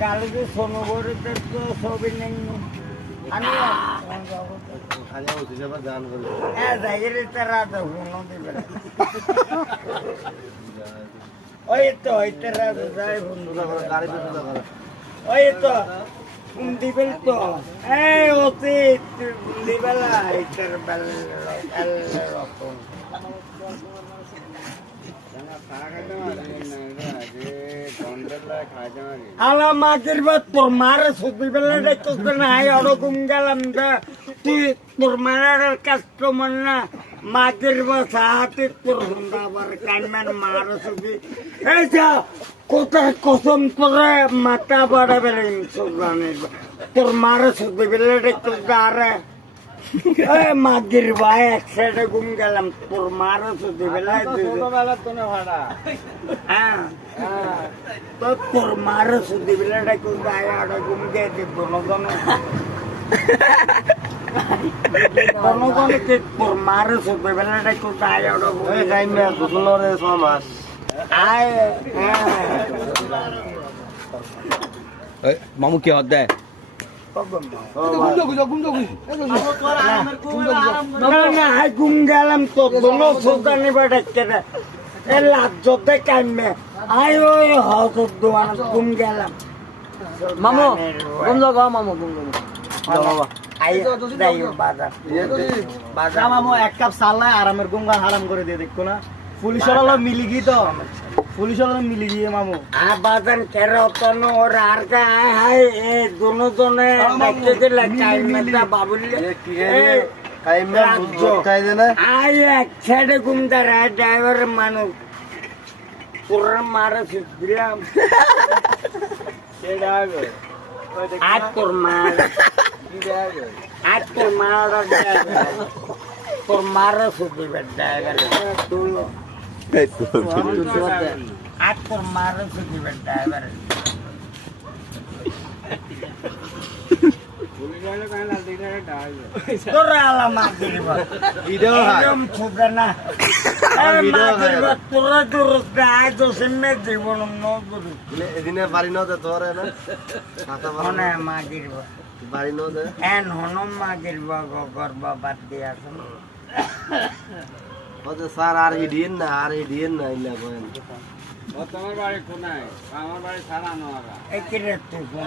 কাল যে সোনু বড়িতে তো ছবি নেই আমি খালি ওই হিসাবে দান করে হ্যাঁ জায়গায় তারা তো ফোন দিবে ওই তো তারা যাই ফোন গাড়ি পেছনে করে ওই তো দিবেল তো এই অতীত দিবেলা এটার বেল রকম আলা মাগের বাদ তোর মারে সুদি বেলা দেখতো নাই ওরকম গেলাম তুই তোর মারার কাস্টমার না মাগের বাদ হাতে তোর আবার কানম্যান মারে সুদি এই যা কোথায় কসম করে মাথা বাড়া বেলেন সুদানের তোর মারে সুদি বেলা দেখতো আরে মাগের ভাই এক সাইডে ঘুম গেলাম তোর মারে সুদি বেলা হ্যাঁ তো তোর মারে সুদি বেলা দেখতো আয়া ঘুম দিয়ে দিব জনগণকে তোর মারে সুদি বেলা দেখতো আয়া ওই টাইম মে দুসলো রে 6 মাস আয় মামু কি হদ দেয় ঘুম গেলাম তো দোনো সুলতানি বাড়াইতে লাজ্জতে কামে আয় ওই হজর দোয়ান ঘুম গেলাম মামু ঘুম যাও মামু ঘুম যাও বাজার মামু এক কাপ সাল্লায় আরামের গঙ্গা হারাম করে দিয়ে দেখো না পুলিশের হলো মিলি গিয়ে তো পুলিশের হলো মিলি গিয়ে মামু বাজান কেরতন ওর আর হাই এ দুনো জনে দেখতে দিলে কাইমেটা বাবুলে কাইমে কাই দেনা আই এক সাইডে ঘুমদার ড্রাইভারের মানুষ তোর মারা দিলাম আজ তোর মার আজ তোর মার তোর মারা দিবে ড্রাইভার আজ তোর মারা দিবে ড্রাইভার তোরা আলা মাগির ভিডিও একদম ছোটা না তোরা তোর আজ সিমে জীবন নগরী এদিনে বাড়ি নদে তোরে না খাতা মনে মাগির বাড়ি নদে এন হনম মাগির গর্ব বাদ দিয়ে আসুন ওতে স্যার আর ইডিয়েন না ইল্লা বলেন এই কিরে তুই ফোন